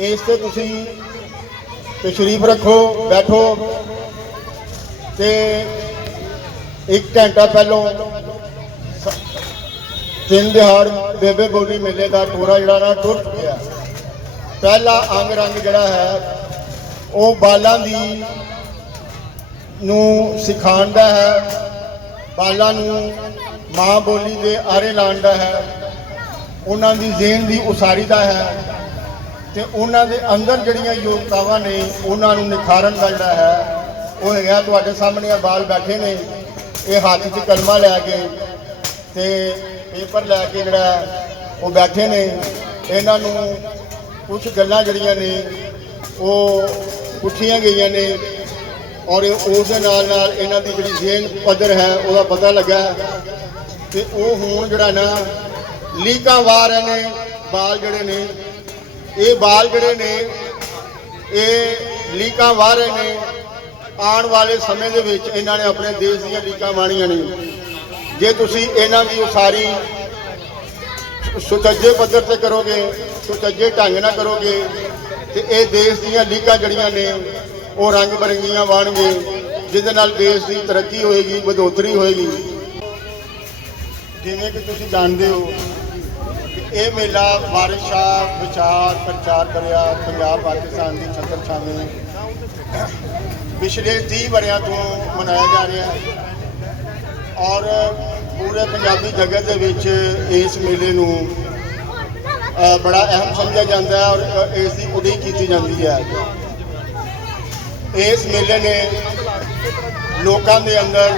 इस ते तुसी तशरीफ रखो, बैठो। तो एक घंटा पहलों दिन दिहाड़ बेबे बोली मेले का टोरा जड़ा ना टुर चुकिया। पहला अंग रंग जड़ा है वो बालों की सिखांदा है, बालों माँ बोली के आरे लांदा है, उन्होंने जेन की उसारी का है, तो उन्होंने अंदर जड़ियाँ योग्यतावां ने उन्होंने निखारन का जड़ा है वो है। तुहाडे सामने बाल बैठे ने, ये हाथ च कलमा लैके ते पेपर लैके जड़ा वो बैठे ने। इन्हों कुछ गल्लां जड़ियां ने वो पुछियां गई ने और उस इन्हों की जी जेन पद्धर है वह पता लगा। तो वो हुण जड़ा ना लीकां वार ने बाल जड़े ने, ये बाल जड़े ने ये लीकां वाह रहे ने। आने वाले समय दे विच इन्हां ने अपने देश दी लीकां वाणियां ने। जे तुसी इन्हां दी उसारी सुचज्जे पद्धर ते करोगे, सुचज्जे ढंग नाल करोगे तो ये देश दी लीकां जड़ियां ने वो रंग बरंगियां वाणगे, जिहदे नाल देश की तरक्की होएगी, बढ़ोतरी होएगी। जिवें कि तुसी जानते हो ये मेला वारिस शाह विचार प्रचार करिया पंजाब पाकिस्तान की छत्र छावे पिछले 30 वरियां तो मनाया जा रहा है और पूरे पंजाबी जगत के विच इस मेले नूं बड़ा अहम समझा जाता है और इसकी उड़ीक की जाती है। इस मेले ने लोगों के अंदर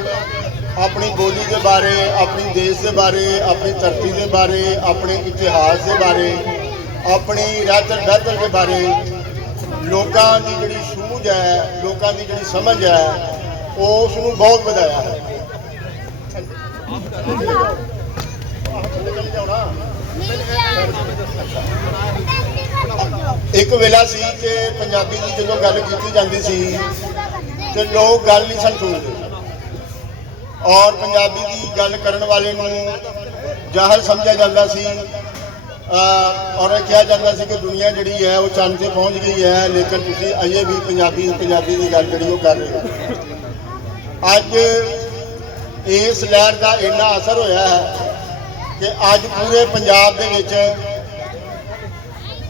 अपनी बोली के बारे, अपनी देश के बारे, अपनी धरती के बारे, अपने इतिहास के बारे, अपनी रहतर बहतर के बारे लोगों की जी सूझ है, लोगों की जी समझ है उसनूं बहुत बढ़ाया है। एक वेला सी कि पंजाबी की जो गल की जाती सी तो लोग गल नहीं सन सुनते और पंजाबी की गल करने वाले जाहल समझा जाता सी और कहा जाता सी कि दुनिया जी है वो चंद से पहुँच गई है, लेकिन तुसी अजे भी पंजाबी की गल जी कर रहे हो। अज इस लहर का इन्ना असर होया है कि अज पूरे पंजाब दे विच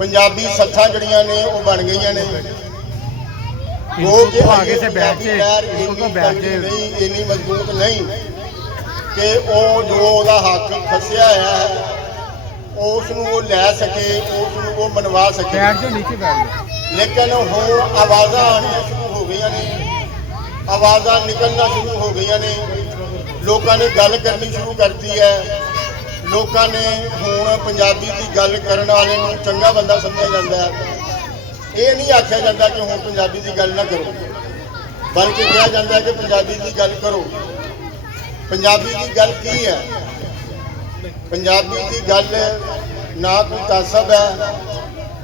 पंजाबी सत्थां जड़ियां ने वो बन गई ने। इन्नी मजबूत नहीं कि जो हक फसिया है उसनूं लै सके, उसनूं वो मनवा सके। लेकिन हुण आवाज़ां आनियां शुरू हो गई ने, आवाज़ां निकलना शुरू हो गई ने, लोगों ने गल करनी शुरू करती है। लोगों ने हुण पंजाबी की गल करने वाले नूं चंगा बंदा समझा जाता है। ये नहीं आख्या जाता कि हुण पंजाबी की गल ना करो, बल्कि कहा जाता है कि पंजाबी की गल करो। पंजाबी की गल की है? पंजाबी की गल ना कोई तासब है,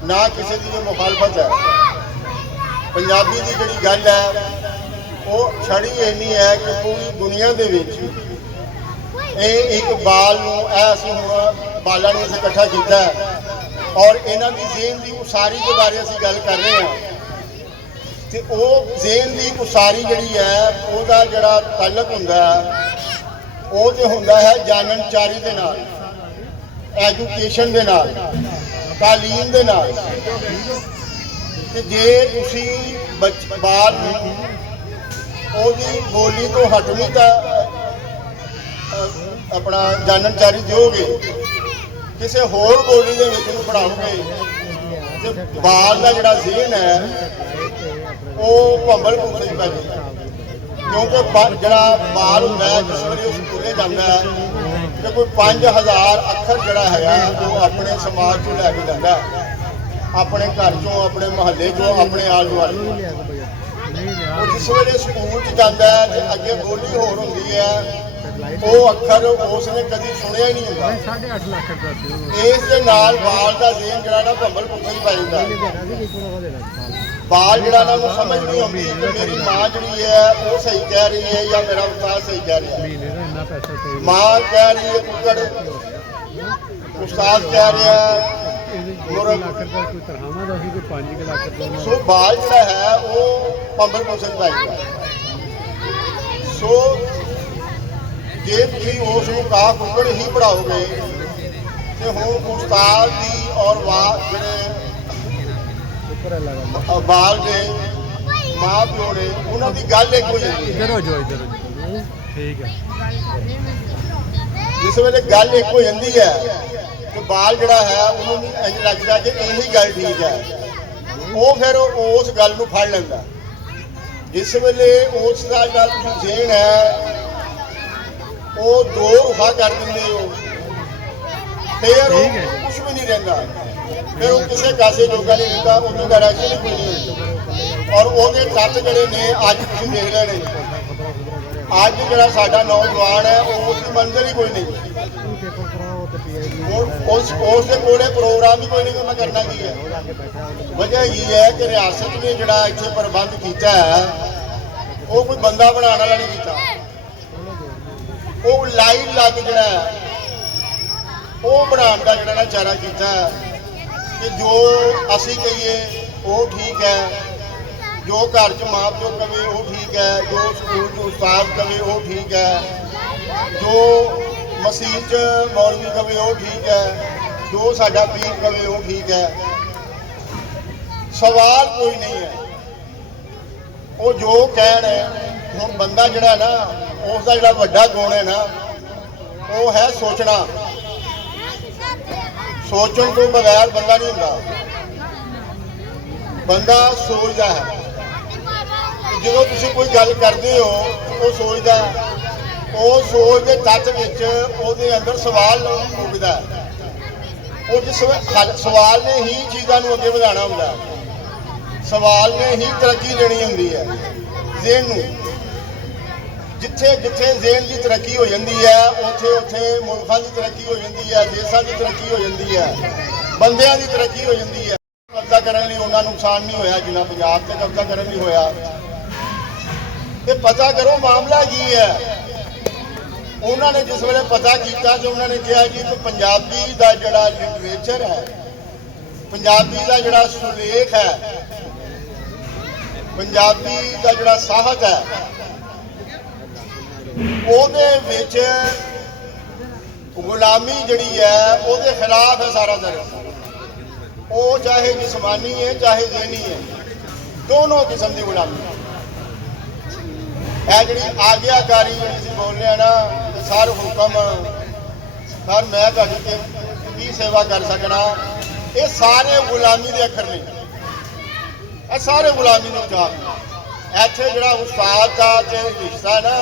ना किसी की मुखालफत है। पंजाबी की जी गल है वो छड़ी इन्नी है कि पूरी दुनिया के विच एक बाल असीं हुण बालां नूं असीं इकट्ठा किया और इन्हां दी जेन की उसारी के बारे असीं गल कर रहे हैं। तो वो जेन की उसारी जिहड़ी है उसदा जिहड़ा ताल्लुक हुंदा है वो तो हुंदा है जाननचारी दे नाल, एजुकेशन दे नाल, तालीम दे नाल। ते जे तुसीं बाल ओहदी बोली तो हटवी तां अपना जाननचारी दोगे, किसी होर बोली दे विच पढ़ाओगे तो बाल का जिहड़ा जेन है वो भंबल भूसे पै जाएगा। क्योंकि जिहड़ा बाल हुंदा है जिस वेले स्कूले जांदा है तो कोई 5000 अखर जिहड़ा है वो अपने समाज चों लैके जांदा है, अपने घर चों, अपने मुहल्ले चों, अपने आल दुआले। जिस वेले स्कूल जांदा है तो अगे बोली होर हुंदी है, वो अखर उसने कभी सुनिया ही नहीं होंदा। इस दे नाल बाल का जेन जिहड़ा ना भंबल भुखा ही पै जांदा। बाल जिहड़ा ना वो समझ नहीं आती कि मेरी माँ जी है वो सही कह रही है या मेरा उस्ताद सही कह रहा है। माँ कह रही है कुकड़, उस्ताद कह रहा है, ਗੁਰਪੁਰਬ ਲੱਖ ਰੁਪਏ ਕੋਈ ਤਰਹਾਵਾਂ ਦਾ ਸੀ ਕੋਈ 5 ਲੱਖ ਰੁਪਏ ਸੋ ਬਾਲ ਜਿਹੜਾ ਹੈ ਉਹ ਪੰਬਲ ਪੋਸ਼ਣ ਦਾ ਹੈ। ਸੋ ਜੇ ਤੁਸੀਂ ਉਸ ਨੂੰ ਕਾ ਕੁੱਕੜ ਹੀ ਪੜਾਓਗੇ ਤੇ ਹੁਣ ਉਸਤਾਦ ਦੀ ਔਰ ਜਿਹੜੇ ਉੱਪਰ ਲਗਾ ਬਾਲ ਦੇ ਮਾਂ ਪਿਓ ਨੇ ਉਹਨਾਂ ਦੀ ਗੱਲ ਇੱਕ ਹੋ ਜਾਂਦੀ ਹੈ। ਇੱਧਰ ਹੋ ਜਾਓ ਇੱਧਰ ਹੋ ਜਾਓ। ਠੀਕ ਹੈ। ਜਿਸ ਵੇਲੇ ਗੱਲ ਇੱਕ ਹੋ ਜਾਂਦੀ ਹੈ ਤੇ ਬਾਲ ਜਿਹੜਾ ਹੈ ਉਹਨੂੰ ਵੀ ਇੰਝ ਲੱਗਦਾ ਕਿ ਇਹੀ ਗੱਲ ਠੀਕ ਹੈ, ਉਹ ਫਿਰ ਉਸ ਗੱਲ ਨੂੰ ਫੜ ਲੈਂਦਾ। ਜਿਸ ਵੇਲੇ ਉਸ ਦਾ ਜਿਹੜਾ ਤੁਸੀਂ ਜ਼ੇਨ ਹੈ ਉਹ ਦੋ ਰੁਖਾ ਕਰ ਦਿੰਦੇ ਹੋ ਫਿਰ ਉਹ ਕੁਝ ਵੀ ਨਹੀਂ ਰਹਿੰਦਾ, ਫਿਰ ਉਹ ਕਿਸੇ ਕਾਸੇ ਜੋਗਾ ਨਹੀਂ ਰਹਿੰਦਾ, ਉਹਦੀ ਡਾਇਰੈਕਸ਼ਨ ਹੀ ਕੋਈ ਨਹੀਂ ਹੁੰਦੀ। ਔਰ ਉਹਦੇ ਤੱਤ ਜਿਹੜੇ ਨੇ ਅੱਜ ਤੁਸੀਂ ਦੇਖ ਰਹੇ ਨੇ, ਅੱਜ ਜਿਹੜਾ ਸਾਡਾ ਨੌਜਵਾਨ ਹੈ ਉਸ ਦੀ ਮੰਜ਼ਿਲ ਹੀ ਕੋਈ ਨਹੀਂ। ਉਸ ਦੇ ਕੋਲੇ ਪ੍ਰੋਗਰਾਮ ਹੀ ਕੋਈ ਨਹੀਂ, ਉਹਨਾਂ ਕਰਨਾ ਕੀ ਹੈ। ਵਜ੍ਹਾ ਇਹ ਹੈ ਕਿ ਰਿਆਸਤ ਨੇ ਜਿਹੜਾ ਇੱਥੇ ਪ੍ਰਬੰਧ ਕੀਤਾ ਹੈ ਉਹ ਕੋਈ ਬੰਦਾ ਬਣਾਉਣ ਵਾਲਾ ਨਹੀਂ ਕੀਤਾ, ਉਹ ਲਾਈਨ ਲੱਗ ਜਿਹੜਾ ਹੈ ਉਹ ਬਣਾਉਣ ਦਾ ਜਿਹੜਾ ਨਾ ਚਾਰਾ ਕੀਤਾ ਕਿ ਜੋ ਅਸੀਂ ਕਹੀਏ ਉਹ ਠੀਕ ਹੈ, ਜੋ ਘਰ 'ਚ ਮਾਂ ਪਿਓ ਕਵੇ ਉਹ ਠੀਕ ਹੈ, ਜੋ ਸਕੂਲ 'ਚ ਉਸਤਾਦ ਕਵੇ ਉਹ ਠੀਕ ਹੈ, ਜੋ ਮਸੀਤ 'ਚ ਮੌਲਵੀ ਕਵੇ ਉਹ ਠੀਕ ਹੈ, ਜੋ ਸਾਡਾ ਪੀਰ ਕਵੇ ਉਹ ਠੀਕ ਹੈ। ਸਵਾਲ ਕੋਈ ਨਹੀਂ ਹੈ, ਉਹ ਜੋ ਕਹਿਣ ਹੁਣ ਬੰਦਾ ਜਿਹੜਾ ਨਾ ਉਸ ਦਾ ਜਿਹੜਾ ਵੱਡਾ ਗੁਣ ਹੈ ਨਾ ਉਹ ਹੈ ਸੋਚਣਾ। ਸੋਚਣ ਤੋਂ ਬਗੈਰ ਬੰਦਾ ਨਹੀਂ ਹੁੰਦਾ, ਬੰਦਾ ਸੋਚਦਾ ਹੈ। ਜਦੋਂ ਤੁਸੀਂ ਕੋਈ ਗੱਲ ਕਰਦੇ ਹੋ ਉਹ ਸੋਚਦਾ, ਉਹ ਸੋਚ ਦੇ ਤੱਤ ਵਿੱਚ ਉਹਦੇ ਅੰਦਰ ਸਵਾਲ ਉੱਠਦਾ ਹੈ। ਉਹ ਜਿਸ ਸਵਾਲ ਨੇ ਹੀ ਚੀਜ਼ਾਂ ਨੂੰ ਅੱਗੇ ਵਧਾਉਣਾ ਹੁੰਦਾ, ਸਵਾਲ ਨੇ ਹੀ ਤਰੱਕੀ ਦੇਣੀ ਹੁੰਦੀ ਹੈ ਜ਼ੇਨ ਨੂੰ। ਜਿੱਥੇ ਜਿੱਥੇ ਜ਼ੇਨ ਦੀ ਤਰੱਕੀ ਹੋ ਜਾਂਦੀ ਹੈ ਉੱਥੇ ਉੱਥੇ ਮੁਲਕਾਂ ਦੀ ਤਰੱਕੀ ਹੋ ਜਾਂਦੀ ਹੈ, ਦੇਸ਼ਾਂ ਦੀ ਤਰੱਕੀ ਹੋ ਜਾਂਦੀ ਹੈ, ਬੰਦਿਆਂ ਦੀ ਤਰੱਕੀ ਹੋ ਜਾਂਦੀ ਹੈ। ਕਬਜ਼ਾ ਕਰਨ ਲਈ ਉਹਨਾਂ ਨੁਕਸਾਨ ਨਹੀਂ ਹੋਇਆ ਜਿੰਨਾ ਪੰਜਾਬ ਤੇ ਕਬਜ਼ਾ ਕਰਨ ਲਈ ਹੋਇਆ। ਇਹ ਪਤਾ ਕਰੋ ਮਾਮਲਾ ਕੀ ਹੈ। ਉਹਨਾਂ ਨੇ ਜਿਸ ਵੇਲੇ ਪਤਾ ਕੀਤਾ ਤੇ ਉਹਨਾਂ ਨੇ ਕਿਹਾ ਜੀ ਕਿ ਪੰਜਾਬੀ ਦਾ ਜਿਹੜਾ ਲਿਟਰੇਚਰ ਹੈ, ਪੰਜਾਬੀ ਦਾ ਜਿਹੜਾ ਸੁਲੇਖ ਹੈ, ਪੰਜਾਬੀ ਦਾ ਜਿਹੜਾ ਸਾਹਿਤ ਹੈ ਉਹਦੇ ਵਿੱਚ ਗੁਲਾਮੀ ਜਿਹੜੀ ਹੈ ਉਹਦੇ ਖਿਲਾਫ ਹੈ ਸਾਰਾ ਦਰਦ। ਉਹ ਚਾਹੇ ਜਿਸਮਾਨੀ ਹੈ ਚਾਹੇ ਜ਼ਹਿਨੀ ਹੈ, ਦੋਨੋਂ ਕਿਸਮ ਦੀ ਗੁਲਾਮੀ। ਇਹ ਜਿਹੜੀ ਆਗਿਆਕਾਰੀ ਜਿਹੜੀ ਅਸੀਂ ਬੋਲਦੇ ਆ ਨਾ ਸਰ ਹੁਕਮ ਸਰ ਮੈਂ ਤੁਹਾਡੀ ਕੀ ਸੇਵਾ ਕਰ ਸਕਣਾ, ਇਹ ਸਾਰੇ ਗੁਲਾਮੀ ਦੇ ਅੱਖਰ ਨੇ, ਇਹ ਸਾਰੇ ਗੁਲਾਮੀ ਨੂੰ ਚਾਹ। ਇੱਥੇ ਜਿਹੜਾ ਉਸਤਾਦ ਦਾ ਤੇ ਰਿਸ਼ਤਾ ਨਾ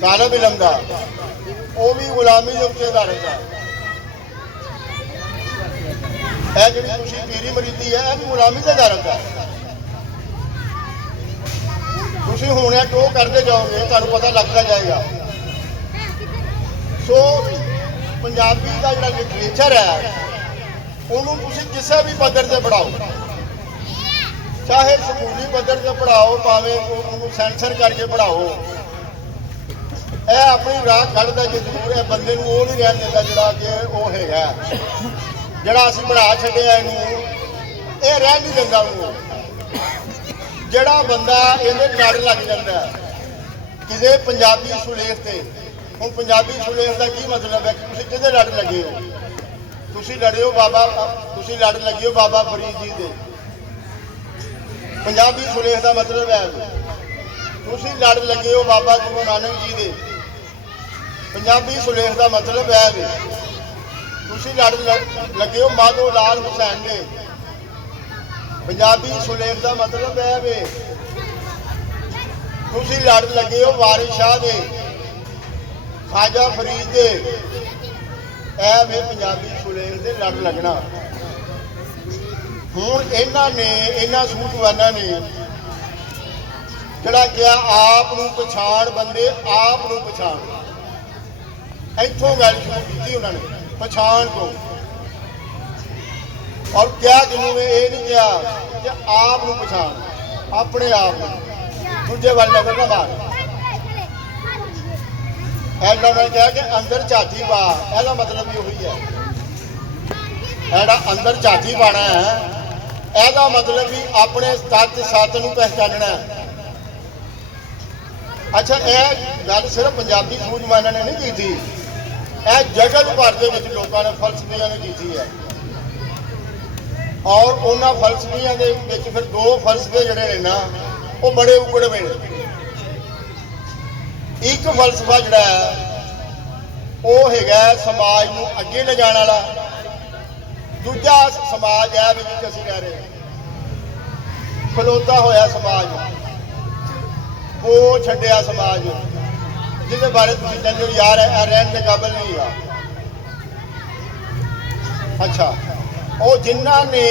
ਤਾਲਬ ਇਲਮ ਦਾ ਉਹ ਵੀ ਗੁਲਾਮੀ ਦੇ ਉੱਤੇ ਆਧਾਰਿਤ ਹੈ। ਇਹ ਜਿਹੜੀ ਤੁਸੀਂ ਪੀਰੀ ਮਰੀਦੀ ਹੈ ਇਹ ਵੀ ਗੁਲਾਮੀ ਦੇ ਆਧਾਰਿਤ ਹੈ। ਤੁਸੀਂ ਹੁਣ ਇਹ ਟੋ ਕਰਦੇ ਜਾਓਗੇ ਤੁਹਾਨੂੰ ਪਤਾ ਲੱਗਦਾ ਜਾਏਗਾ। ਸੋ ਪੰਜਾਬੀ ਦਾ ਜਿਹੜਾ ਲਿਟਰੇਚਰ ਹੈ ਉਹਨੂੰ ਤੁਸੀਂ ਕਿਸੇ ਵੀ ਪੱਧਰ ਤੇ ਪੜਾਓ, ਚਾਹੇ ਸਕੂਲੀ ਪੱਧਰ ਤੇ ਪੜਾਓ ਭਾਵੇਂ ਉਹਨੂੰ ਸੈਂਸਰ ਕਰਕੇ ਪੜਾਓ। ਇਹ ਆਪਣੀ ਰਾਹ ਕੱਢਦਾ ਜੇ ਜ਼ਰੂਰ ਹੈ, ਬੰਦੇ ਨੂੰ ਉਹ ਨਹੀਂ ਰਹਿਣ ਦਿੰਦਾ ਜਿਹੜਾ ਕਿ ਉਹ ਹੈਗਾ, ਜਿਹੜਾ ਅਸੀਂ ਬਣਾ ਛੱਡਿਆ ਇਹਨੂੰ, ਇਹ ਰਹਿ ਨਹੀਂ ਦਿੰਦਾ ਉਹਨੂੰ। ਜਿਹੜਾ ਬੰਦਾ ਇਹਦੇ ਲੜ ਲੱਗ ਜਾਂਦਾ ਕਿਸੇ ਪੰਜਾਬੀ ਸੁਲੇਖ ਤੇ। ਹੁਣ ਪੰਜਾਬੀ ਸੁਲੇਖ ਦਾ ਕੀ ਮਤਲਬ ਹੈ ਕਿ ਤੁਸੀਂ ਕਿਹਦੇ ਲੜ ਲੱਗੇ ਹੋ? ਤੁਸੀਂ ਲੜੇ ਹੋ ਤੁਸੀਂ ਲੜ ਲੱਗੇ ਹੋ ਬਾਬਾ ਫਰੀਦ ਜੀ ਦੇ। ਪੰਜਾਬੀ ਸੁਲੇਖ ਦਾ ਮਤਲਬ ਹੈ ਤੁਸੀਂ ਲੜ ਲੱਗੇ ਹੋ ਬਾਬਾ ਗੁਰੂ ਨਾਨਕ ਜੀ ਦੇ। ਪੰਜਾਬੀ ਸੁਲੇਖ ਦਾ ਮਤਲਬ ਹੈ ਵੀ ਤੁਸੀਂ ਲੜ ਲੱਗੇ ਹੋ ਮਾਧੋ ਲਾਲ ਹੁਸੈਨ ਦੇ। ਪੰਜਾਬੀ ਸੁਲੇਖ ਦਾ ਮਤਲਬ ਹੈ ਵੀ ਤੁਸੀਂ ਲੜ ਲੱਗੇ ਹੋ ਵਾਰਿਸ ਸ਼ਾਹ ਦੇ, ਖਾਜਾ ਫਰੀਦ ਦੇ। ਇਹ ਵੇ ਪੰਜਾਬੀ ਸੁਲੇਖ ਦੇ ਲੜ ਲੱਗਣਾ। ਹੁਣ ਇਹਨਾਂ ਸੂਝਵਾਨਾਂ ਨੇ ਜਿਹੜਾ ਕਿਹਾ ਆਪ ਨੂੰ ਪਛਾਣ ਬੰਦੇ ਆਪ ਨੂੰ ਪਛਾਣ, ਇੱਥੋਂ ਗੱਲ ਸ਼ੁਰੂ ਕੀਤੀ ਉਹਨਾਂ ਨੇ ਪਛਾਣ ਤੋਂ। ਔਰ ਕਿਹਾ ਜਿਹਨੂੰ ਇਹ ਨਹੀਂ ਕਿਹਾ ਕਿ ਆਪ ਨੂੰ ਪਛਾਣ, ਆਪਣੇ ਆਪ ਨੂੰ, ਦੂਜੇ ਵੱਲ ਨਜ਼ਰ ਨਾ ਮਾਰ। ਇਹਨਾਂ ਨੇ ਕਿਹਾ ਕਿ ਅੰਦਰ ਝਾਤੀ ਪਾ, ਇਹਦਾ ਮਤਲਬ ਵੀ ਉਹੀ ਹੈ। ਜਿਹੜਾ ਅੰਦਰ ਝਾਤੀ ਪਾਣਾ ਹੈ, ਇਹਦਾ ਮਤਲਬ ਵੀ ਆਪਣੇ ਤੱਤ ਸੱਤ ਨੂੰ ਪਹਿਚਾਨਣਾ ਹੈ। ਅੱਛਾ, ਇਹ ਗੱਲ ਸਿਰਫ ਪੰਜਾਬੀ ਸੂਝਵਾਨਾਂ ਨੇ ਨਹੀਂ ਕੀਤੀ, ਇਹ ਜਗਤ ਭਰ ਦੇ ਵਿੱਚ ਲੋਕਾਂ ਨੇ ਫਲਸਫੀਆਂ ਨੇ ਕੀਤੀ ਹੈ। ਔਰ ਉਹਨਾਂ ਫਲਸਫੀਆਂ ਦੇ ਵਿੱਚ ਫਿਰ ਦੋ ਫਲਸਫੇ ਜਿਹੜੇ ਨੇ ਨਾ ਉਹ ਬੜੇ ਉਗੜਵੇਂ ਨੇ। ਇੱਕ ਫਲਸਫਾ ਜਿਹੜਾ ਹੈ ਉਹ ਹੈਗਾ ਸਮਾਜ ਨੂੰ ਅੱਗੇ ਲਿਜਾਣ ਵਾਲਾ, ਦੂਜਾ ਸਮਾਜ ਹੈ ਵਿੱਚ ਅਸੀਂ ਰਹਿ ਰਹੇ ਖਲੋਤਾ ਹੋਇਆ ਸਮਾਜ, ਉਹ ਛੱਡਿਆ ਸਮਾਜ ਜਿਹਦੇ ਬਾਰੇ ਤੁਸੀਂ ਕਹਿੰਦੇ ਹੋ ਯਾਰ ਇਹ ਰਹਿਣ ਦੇ ਕਾਬਿਲ ਨਹੀਂ ਆ। ਅੱਛਾ, ਉਹ ਜਿਨ੍ਹਾਂ ਨੇ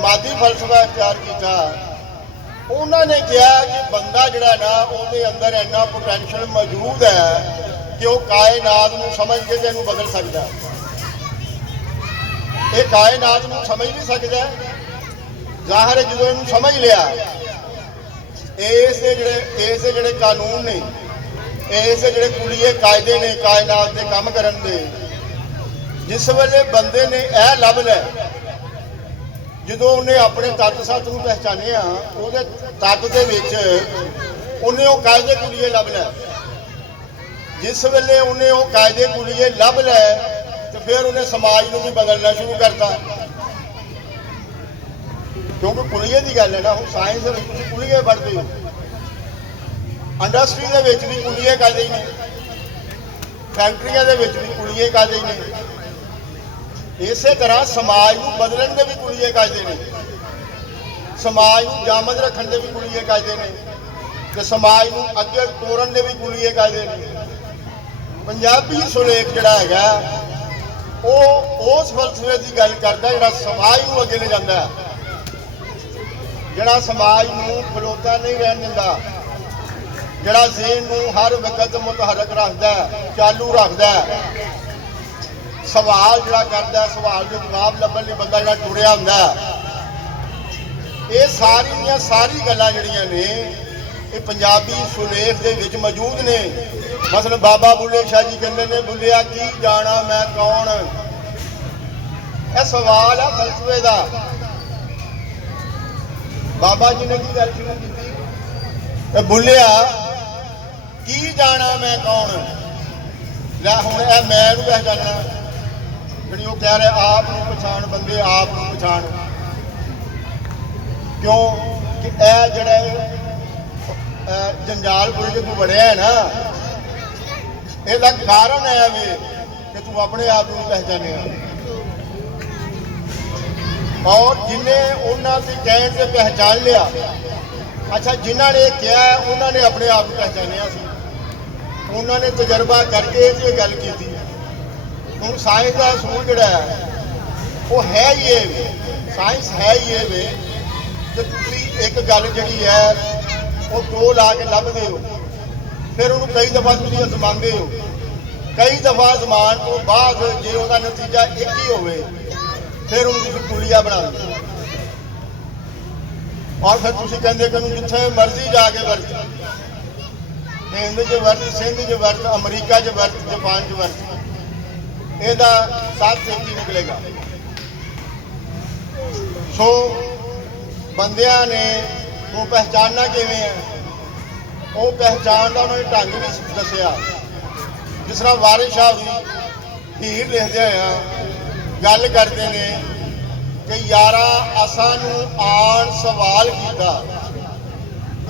ਮਾਦੀ ਫਲਸਫਾ ਇਖਤਿਆਰ ਕੀਤਾ, ਉਹਨਾਂ ਨੇ ਕਿਹਾ ਕਿ ਬੰਦਾ ਜਿਹੜਾ ਨਾ ਉਹਦੇ ਅੰਦਰ ਇੰਨਾ ਪੋਟੈਂਸ਼ੀਅਲ ਮੌਜੂਦ ਹੈ ਕਿ ਉਹ ਕਾਇਨਾਤ ਨੂੰ ਸਮਝ ਕੇ ਇਹਨੂੰ ਬਦਲ ਸਕਦਾ। ਇਹ ਕਾਇਨਾਤ ਨੂੰ ਸਮਝ ਨਹੀਂ ਸਕਦਾ, ਜ਼ਾਹਰ ਹੈ ਜਦੋਂ ਇਹਨੂੰ ਸਮਝ ਲਿਆ, ਇਸ ਦੇ ਜਿਹੜੇ ਕਾਨੂੰਨ ਨੇ, ਇਸ ਦੇ ਜਿਹੜੇ ਕੁਲੀਏ ਕਾਇਦੇ ਨੇ ਕਾਇਨਾਤ ਦੇ ਕੰਮ ਕਰਨ ਦੇ, ਜਿਸ ਵੇਲੇ ਬੰਦੇ ਨੇ ਇਹ ਲੱਭ ਲਿਆ, ਜਦੋਂ ਉਹਨੇ ਆਪਣੇ ਤੱਤ ਸੱਤ ਨੂੰ ਪਹਿਚਾਨਿਆ, ਉਹਦੇ ਤੱਤ ਦੇ ਵਿੱਚ ਉਹਨੇ ਉਹ ਕਾਇਦੇ ਕੁਲੀਏ ਲੱਭ ਲਿਆ। ਜਿਸ ਵੇਲੇ ਉਹਨੇ ਉਹ ਕਾਇਦੇ ਕੁਲੀਏ ਲੱਭ ਲਏ ਤੇ ਫਿਰ ਉਹਨੇ ਸਮਾਜ ਨੂੰ ਵੀ ਬਦਲਣਾ ਸ਼ੁਰੂ ਕਰਤਾ। ਕਿਉਂਕਿ ਕੁਲੀਏ ਦੀ ਗੱਲ ਹੈ ਨਾ, ਹੁਣ ਸਾਇੰਸ ਦੇ ਵਿੱਚ ਤੁਸੀਂ ਕੁਲੀਏ ਪੜ੍ਹਦੇ ਹੋ, ਇੰਡਸਟਰੀ ਦੇ ਵਿੱਚ ਵੀ ਕੁਲੀਏ ਕਾਇਦੇ ਹੀ ਨੇ, ਫੈਕਟਰੀਆਂ ਦੇ ਵਿੱਚ ਵੀ ਕੁਲੀਏ ਕਾਇਦੇ ਹੀ ਨੇ। ਇਸੇ ਤਰ੍ਹਾਂ ਸਮਾਜ ਨੂੰ ਬਦਲਣ ਦੇ ਵੀ ਕੁਲੀਏ ਕਾਇਦੇ ਨੇ, ਸਮਾਜ ਨੂੰ ਜਾਮਦ ਰੱਖਣ ਦੇ ਵੀ ਕੁਲੀਏ ਕਾਇਦੇ ਨੇ, ਤੇ ਸਮਾਜ ਨੂੰ ਅੱਗੇ ਤੋਰਨ ਦੇ ਵੀ ਕੁਲੀਏ ਕਾਇਦੇ ਨੇ। ਪੰਜਾਬੀ ਸੁਲੇਖ ਜਿਹੜਾ ਹੈਗਾ ਉਹ ਉਸ ਫਲਸਫੇ ਦੀ ਗੱਲ ਕਰਦਾ ਜਿਹੜਾ ਸਮਾਜ ਨੂੰ ਅੱਗੇ ਲੈ ਜਾਂਦਾ, ਜਿਹੜਾ ਸਮਾਜ ਨੂੰ ਖਲੋਤਾ ਨਹੀਂ ਰਹਿਣ ਦਿੰਦਾ, ਜਿਹੜਾ ਜ਼ਹਿਨ ਨੂੰ ਹਰ ਵਕਤ ਮੁਤਹਰਕ ਰੱਖਦਾ, ਚਾਲੂ ਰੱਖਦਾ, ਸਵਾਲ ਜਿਹੜਾ ਕਰਦਾ, ਸਵਾਲ ਦੇ ਜਵਾਬ ਲੱਭਣ ਲਈ ਬੰਦਾ ਜਿਹੜਾ ਟੁਰਿਆ ਹੁੰਦਾ। ਇਹ ਸਾਰੀ ਗੱਲਾਂ ਜਿਹੜੀਆਂ ਨੇ ਇਹ ਪੰਜਾਬੀ ਸੁਲੇਖ ਦੇ ਵਿੱਚ ਮੌਜੂਦ ਨੇ। ਮਸਲਨ ਬਾਬਾ ਬੁੱਲੇ ਸ਼ਾਹ ਜੀ ਕਹਿੰਦੇ ਨੇ, ਬੁੱਲਿਆ ਕੀ ਜਾਣਾ ਮੈਂ ਕੌਣ। ਇਹ ਸਵਾਲ ਹੈ ਫਲਸਫੇ ਦਾ। ਬਾਬਾ ਜੀ ਨੇ ਕੀ ਗੱਲ ਸ਼ੁਰੂ ਕੀਤੀ, ਬੁੱਲਿਆ ਕੀ ਜਾਣਾ ਮੈਂ ਕੌਣ। ਲੈ ਹੁਣ ਇਹ ਮੈਂ ਨੂੰ ਪਹਿਚਾਨਣਾ, ਜਿਹੜੀ ਉਹ ਕਹਿ ਰਿਹਾ ਆਪ ਨੂੰ ਪਛਾਣ, ਬੰਦੇ ਆਪ ਨੂੰ ਪਛਾਣ। ਕਿਉਂ ਕਿ ਇਹ ਜਿਹੜਾ ਜੰਜਾਲਪੁਰ ਚ ਤੂੰ ਵੜਿਆ ਹੈ ਨਾ, ਇਹਦਾ ਕਾਰਨ ਹੈ ਵੀ ਕਿ ਤੂੰ ਆਪਣੇ ਆਪ ਨੂੰ ਪਹਿਚਾਨਿਆ। ਔਰ ਜਿਨੇ ਉਹਨਾਂ ਦੇ ਕਹਿਣ ਤੇ ਪਹਿਚਾਨ ਲਿਆ, ਅੱਛਾ ਜਿਨ੍ਹਾਂ ਨੇ ਕਿਹਾ ਉਹਨਾਂ ਨੇ ਆਪਣੇ ਆਪ ਨੂੰ ਪਹਿਚਾਨਿਆ ਸੀ, ਉਹਨਾਂ ਨੇ ਤਜਰਬਾ ਕਰਕੇ ਇਹ ਗੱਲ ਕੀਤੀ। ਹੁਣ ਸਾਇੰਸ ਦਾ ਅਸੂਲ ਜਿਹੜਾ ਹੈ ਉਹ ਹੈ ਹੀ ਇਹ, ਸਾਇੰਸ ਹੈ ਹੀ ਇਹ ਵੇ ਕਿ ਤੁਸੀਂ ਇੱਕ ਗੱਲ ਜਿਹੜੀ ਹੈ ਉਹ ਦੋ ਲਾ ਕੇ ਲੱਭਦੇ ਹੋ, ਫਿਰ ਉਹਨੂੰ ਕਈ ਦਫਾ ਤੁਸੀਂ ਅਜ਼ਮਾਉਂਦੇ ਹੋ, ਕਈ ਦਫਾ ਅਜ਼ਮਾਉਣ ਤੋਂ ਬਾਅਦ ਜੇ ਉਹਦਾ ਨਤੀਜਾ ਇੱਕ ਹੀ ਹੋਵੇ ਫਿਰ ਉਹਨੂੰ ਤੁਸੀਂ ਕੁਲੀਆ ਬਣਾ ਦਿੰਦੇ ਹੋ। ਔਰ ਫਿਰ ਤੁਸੀਂ ਕਹਿੰਦੇ ਕਿ ਉਹਨੂੰ ਜਿੱਥੇ ਮਰਜ਼ੀ ਜਾ ਕੇ ਵਰਤ, ਹਿੰਦ 'ਚ ਵਰਤ, ਸਿੰਧ 'ਚ ਵਰਤ, ਅਮਰੀਕਾ 'ਚ ਵਰਤ, ਜਾਪਾਨ 'ਚ ਵਰਤ, ਇਹਦਾ ਸਾਥ ਹੀ ਨਿਕਲੇਗਾ। ਸੋ ਬੰਦਿਆਂ ਨੇ ਉਹ ਪਹਿਚਾਨਣਾ ਕਿਵੇਂ ਹੈ, ਉਹ ਪਹਿਚਾਣ ਦਾ ਉਹਨਾਂ ਨੇ ਢੰਗ ਵੀ ਦੱਸਿਆ। ਜਿਸ ਤਰ੍ਹਾਂ ਵਾਰਿਸ ਸ਼ਾਹ ਦੀ ਹੀਰ ਲਿਖਦੇ ਹੋਇਆ ਗੱਲ ਕਰਦੇ ਨੇ ਕਿ ਯਾਰਾ ਅਸਾਂ ਨੂੰ ਆਣ ਸਵਾਲ ਕੀਤਾ,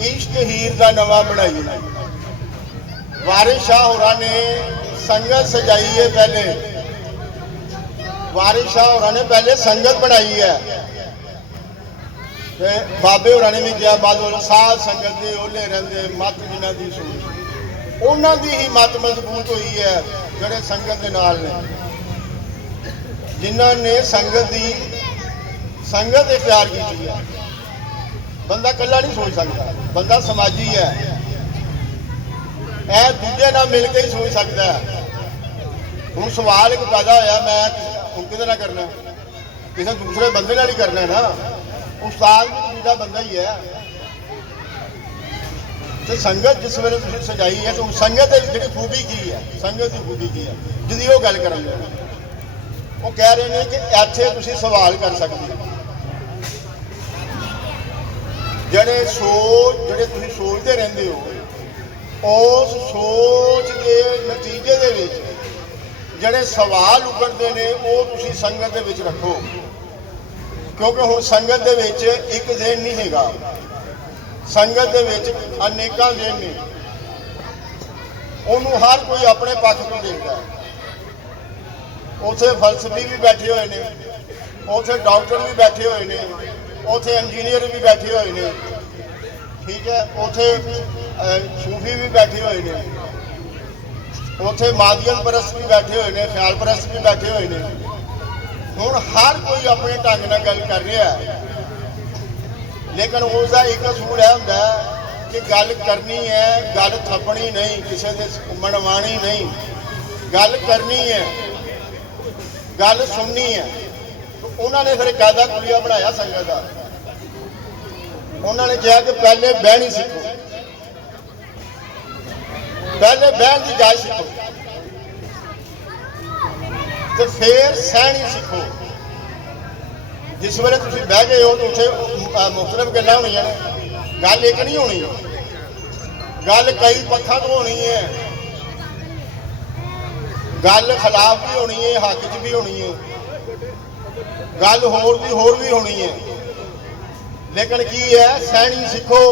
ਇਸ਼ਕ ਹੀਰ ਦਾ ਨਵਾਂ ਬਣਾਈ। ਵਾਰਿਸ ਸ਼ਾਹ ਹੋਰਾਂ ਨੇ ਸੰਗਤ ਸਜਾਈ ਹੈ, ਪਹਿਲੇ ਵਾਰਿਸ ਸ਼ਾਹ ਹੋਰਾਂ ਨੇ ਪਹਿਲੇ ਸੰਗਤ ਬਣਾਈ ਹੈ, ਤੇ ਬਾਬੇ ਹੋਰਾਂ ਨੇ ਵੀ ਕਿਹਾ ਬਾਦ ਸਾਧ ਸੰਗਤ ਦੇ ਓਲੇ ਰਹਿੰਦੇ, ਮੱਤ ਜਿਨ੍ਹਾਂ ਦੀ ਸੁਣੀ, ਉਹਨਾਂ ਦੀ ਹੀ ਮੱਤ ਮਜ਼ਬੂਤ ਹੋਈ ਹੈ ਜਿਹੜੇ ਸੰਗਤ ਦੇ ਨਾਲ ਨੇ, ਜਿਨ੍ਹਾਂ ਨੇ ਸੰਗਤ ਇਖਤਿਆਰ ਕੀਤੀ ਹੈ। ਬੰਦਾ ਇਕੱਲਾ ਨਹੀਂ ਸੋਚ ਸਕਦਾ, ਬੰਦਾ ਸਮਾਜੀ ਹੈ, ਇਹ ਦੂਜੇ ਨਾਲ ਮਿਲ ਕੇ ਹੀ ਸੋਚ ਸਕਦਾ ਹੈ। ਹੁਣ ਸਵਾਲ ਇੱਕ ਪੈਦਾ ਹੋਇਆ, ਮੈਂ ਹੁਣ ਕਿਹਦੇ ਨਾਲ ਕਰਨਾ, ਕਿਸੇ ਦੂਸਰੇ ਬੰਦੇ ਨਾਲ ਹੀ ਕਰਨਾ ਨਾ। ਉਸਤਾਦ ਵੀ ਦੂਜਾ ਬੰਦਾ ਹੀ ਹੈ, ਤੇ ਸੰਗਤ ਜਿਸ ਵੇਲੇ ਤੁਸੀਂ ਸਜਾਈ ਹੈ ਤਾਂ ਸੰਗਤ ਦੀ ਜਿਹੜੀ ਖੂਬੀ ਕੀ ਹੈ, ਸੰਗਤ ਦੀ ਖੂਬੀ ਕੀ ਹੈ, ਜਿਹਦੀ ਉਹ ਗੱਲ ਕਰਾਂਗੇ। ਉਹ ਕਹਿ ਰਹੇ ਨੇ ਕਿ ਇੱਥੇ ਤੁਸੀਂ ਸਵਾਲ ਕਰ ਸਕਦੇ ਹੋ। ਜਿਹੜੇ ਤੁਸੀਂ ਸੋਚਦੇ ਰਹਿੰਦੇ ਹੋ ਉਸ ਸੋਚ ਦੇ ਨਤੀਜੇ ਦੇ ਵਿੱਚ ਜਿਹੜੇ ਸਵਾਲ ਉੱਠਦੇ ਨੇ ਉਹ ਤੁਸੀਂ ਸੰਗਤ ਦੇ ਵਿੱਚ ਰੱਖੋ, ਕਿਉਂਕਿ ਹੁਣ ਸੰਗਤ ਦੇ ਵਿੱਚ ਇੱਕ ਜ਼ਿਹਨ ਨਹੀਂ ਹੈਗਾ, ਸੰਗਤ ਦੇ ਵਿੱਚ ਅਨੇਕਾਂ ਜ਼ਿਹਨ ਨੇ। ਉਹਨੂੰ ਹਰ ਕੋਈ ਆਪਣੇ ਪੱਖ ਤੋਂ ਦੇਖਦਾ ਹੈ। ਉੱਥੇ ਫਲਸਫੀ ਵੀ ਬੈਠੇ ਹੋਏ ਨੇ, ਉੱਥੇ ਡਾਕਟਰ ਵੀ ਬੈਠੇ ਹੋਏ ਨੇ, ਉੱਥੇ ਇੰਜੀਨੀਅਰ ਵੀ ਬੈਠੇ ਹੋਏ ਨੇ, ਠੀਕ ਹੈ, ਉੱਥੇ ਸੂਫੀ ਵੀ ਬੈਠੇ ਹੋਏ ਨੇ, ਉੱਥੇ ਮਾਦੀਅਨ ਪਰਸਤ ਵੀ ਬੈਠੇ ਹੋਏ ਨੇ, ਖਿਆਲ ਪਰਸਤ ਵੀ ਬੈਠੇ ਹੋਏ ਨੇ। ਹੁਣ ਹਰ ਕੋਈ ਆਪਣੇ ਢੰਗ ਨਾਲ ਗੱਲ ਕਰ ਰਿਹਾ ਹੈ, ਲੇਕਿਨ ਉਸ ਦਾ ਇੱਕ ਅਸੂਲ ਇਹ ਹੁੰਦਾ ਕਿ ਗੱਲ ਕਰਨੀ ਹੈ, ਗੱਲ ਥੱਪਣੀ ਨਹੀਂ, ਕਿਸੇ ਦੇ ਮਨਵਾਣੀ ਨਹੀਂ, ਗੱਲ ਕਰਨੀ ਹੈ, ਗੱਲ ਸੁਣਨੀ ਹੈ। ਉਹਨਾਂ ਨੇ ਫਿਰ ਇੱਕ ਕਾਇਦਾ ਕੁਲੀਆ ਬਣਾਇਆ ਸੰਗਤ ਦਾ। ਉਹਨਾਂ ਨੇ ਕਿਹਾ ਕਿ ਪਹਿਲੇ ਬਹਿਣੀ ਸਿੱਖੋ, ਪਹਿਲੇ ਬਹਿਣ ਦੀ ਜਾਚ ਸਿੱਖੋ ਤੇ ਫਿਰ ਸਹਿਣੀ ਸਿੱਖੋ। ਜਿਸ ਵੇਲੇ ਤੁਸੀਂ ਬਹਿ ਗਏ ਹੋ ਤਾਂ ਉੱਥੇ ਮੁਖਤਲਿਫ ਗੱਲਾਂ ਹੋਣੀਆਂ ਨੇ, ਗੱਲ ਇੱਕ ਨਹੀਂ ਹੋਣੀ, ਗੱਲ ਕਈ ਪੱਖਾਂ ਤੋਂ ਹੋਣੀ ਹੈ, ਗੱਲ ਖਿਲਾਫ ਵੀ ਹੋਣੀ ਹੈ, ਹੱਕ 'ਚ ਵੀ ਹੋਣੀ ਹੈ, ਗੱਲ ਹੋਰ ਵੀ ਹੋਣੀ ਹੈ। ਲੇਕਿਨ ਕੀ ਹੈ, ਸਹਿਣੀ ਸਿੱਖੋ,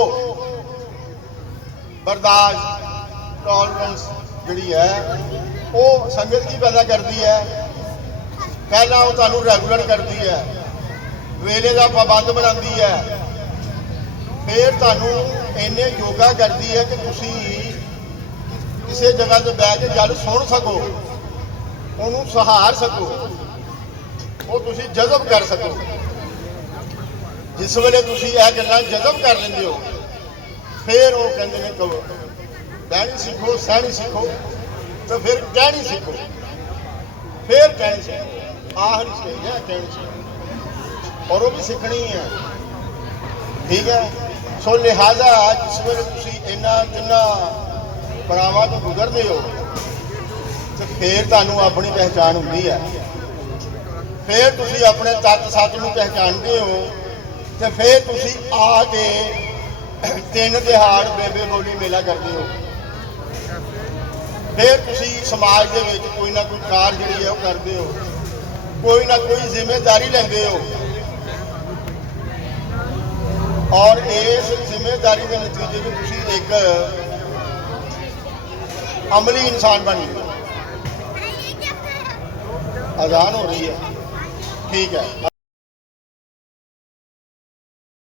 ਬਰਦਾਸ਼ਤ, ਟੋਲਰੈਂਸ ਜਿਹੜੀ ਹੈ ਉਹ ਸੰਗਤ ਕੀ ਪੈਦਾ ਕਰਦੀ ਹੈ। ਪਹਿਲਾਂ ਉਹ ਤੁਹਾਨੂੰ ਰੈਗੂਲਰ ਕਰਦੀ ਹੈ, ਵੇਲੇ ਦਾ ਪਾਬੰਦ ਬਣਾਉਂਦੀ ਹੈ, ਫਿਰ ਤੁਹਾਨੂੰ ਇੰਨੇ ਯੋਗਾ ਕਰਦੀ ਹੈ ਕਿ ਤੁਸੀਂ ਕਿਸੇ ਜਗ੍ਹਾ ਤੇ ਬਹਿ ਕੇ ਗੱਲ ਸੁਣ ਸਕੋ, ਉਹਨੂੰ ਸਹਾਰ ਸਕੋ, ਉਹ ਤੁਸੀਂ ਜਜ਼ਬ ਕਰ ਸਕੋ। ਜਿਸ ਵੇਲੇ ਤੁਸੀਂ ਇਹ ਗੱਲਾਂ ਜਜ਼ਬ ਕਰ ਲੈਂਦੇ ਹੋ, ਫਿਰ ਉਹ ਕਹਿੰਦੇ ਨੇ ਕਹੋ ਬਹਿਣੀ ਸਿੱਖੋ, ਸਹਿਣੀ ਸਿੱਖੋ ਤੇ ਫਿਰ ਕਹਿਣੀ ਸਿੱਖੋ, ਫਿਰ ਕਹਿਣੀ ਸਿੱਖੋ। ਆਖਰੀ ਸਟੇਜ ਹੈ ਕਹਿਣੀ ਸਿੱਖੋ, ਔਰ ਉਹ ਵੀ ਸਿੱਖਣੀ ਹੈ, ਠੀਕ ਹੈ। ਸੋ ਲਿਹਾਜ਼ਾ ਜਿਸ ਵੇਲੇ ਤੁਸੀਂ ਇਹਨਾਂ ਤਿੰਨਾਂ ਪੜਾਵਾਂ ਤੋਂ ਗੁਜ਼ਰਦੇ ਹੋ ਤੇ ਫਿਰ ਤੁਹਾਨੂੰ ਆਪਣੀ ਪਹਿਚਾਣ ਹੁੰਦੀ ਹੈ, ਫਿਰ ਤੁਸੀਂ ਆਪਣੇ ਤੱਤ ਸੱਚ ਨੂੰ ਪਹਿਚਾਣਦੇ ਹੋ ਤੇ ਫਿਰ ਤੁਸੀਂ ਆ ਕੇ 3 ਦਿਹਾੜ ਬੇਬੇ ਬੋਲੀ ਮੇਲਾ ਕਰਦੇ ਹੋ। ਫਿਰ ਤੁਸੀਂ ਸਮਾਜ ਦੇ ਵਿੱਚ ਕੋਈ ਨਾ ਕੋਈ ਕਾਰ ਜਿਹੜੀ ਹੈ ਉਹ ਕਰਦੇ ਹੋ, ਕੋਈ ਨਾ ਕੋਈ ਜ਼ਿੰਮੇਵਾਰੀ ਲੈਂਦੇ ਹੋ, ਔਰ ਇਸ ਜ਼ਿੰਮੇਵਾਰੀ ਦੇ ਨਤੀਜੇ ਵਿੱਚ ਤੁਸੀਂ ਇੱਕ ਅਮਲੀ ਇਨਸਾਨ ਬਣ ਗਏ। ਅਜ਼ਾਨ ਹੋ ਰਹੀ ਹੈ, ਠੀਕ ਹੈ।